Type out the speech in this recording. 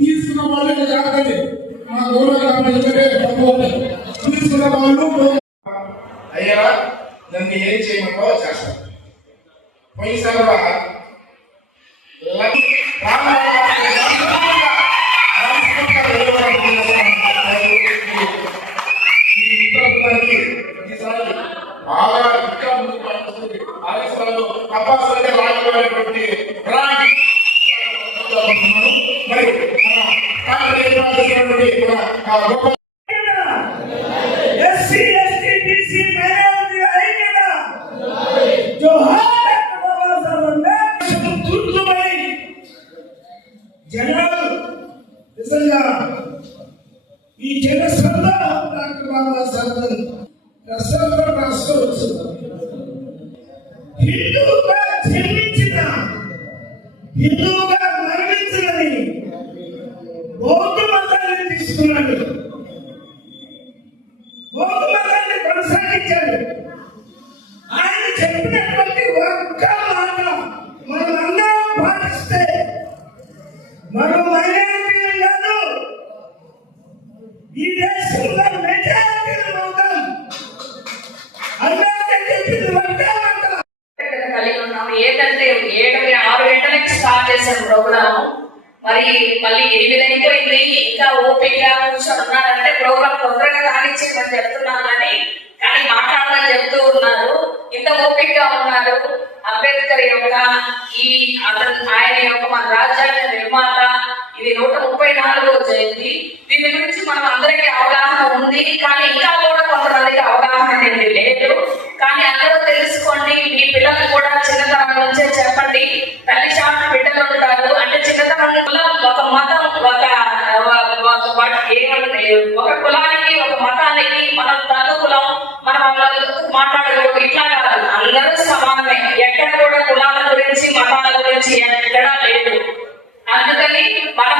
తీసుకున్న వాళ్ళు జాగ్రత్త మా గౌరవ తీసుకున్న వాళ్ళు అయ్యా నన్ను ఏం చేయమంటో చేస్తాను. పోయినసారి బాగా ఇంకా ముందుకు పడుతుంది. ఆలస్యాలు తపాసులుగా లాగిపోయినటువంటి మరి గొప్ప జనాలు నిజంగా ఈ జనసంద డాక్టర్ బాబాసాహెబ్ రసంలో రాసుకోవచ్చు. హిందువుగా జన్మించిన హిందువుగా మరణించినని బౌద్ధ మతాన్ని తీసుకున్నాడు. బౌద్ధ మతాన్ని కొనసాగించాడు. ఆయన చెప్పినటువంటి ఒక్క మాట మనమందరం పాటిస్తే మనం మైనారిటీలు కాదు, ఈ దేశంలో మెజారిటీలు అవుతాం. కలిగి ఉన్నాము. ఏంటంటే 6 గంటలకు స్టార్ట్ చేసాం ప్రోగ్రాము. మరి మళ్ళీ 8 అయిపోయింది. ఇంకా ఓపికగా కూర్చొని ఉన్నాడంటే ప్రోగ్రామ్ తొందరగా కానిచ్చేయమని చెప్తున్నాను కానీ మాట్లాడమని చెప్తూ ఉన్నారు. ఇంత ఓపికగా ఉన్నారు. అంబేద్కర్ యొక్క ఆయన యొక్క మన రాజ్యాంగ నిర్మాత, ఇది 134వ జయంతి. దీని గురించి మనం అందరికీ అవగాహన ఉంది, కానీ ఇంకా కూడా కొంతమందికి అవగాహన అనేది లేదు. కానీ అందరూ తెలుసుకోండి. మీ పిల్లలు కూడా చిన్నతనం నుంచే చెప్పండి. తల్లి చాటు బిడ్డలు ఉంటారు అంటే చిన్నతనం ఒక మతం ఒక కులానికి ఒక మతానికి మనం తల్లు కులం మనం మాట్లాడకూడదు. ఇట్లా కాదు, అందరూ సమానమే. ఎక్కడ కూడా కులాల గురించి మతాల గురించి ఎక్కడా లేదు. అందుకని మనం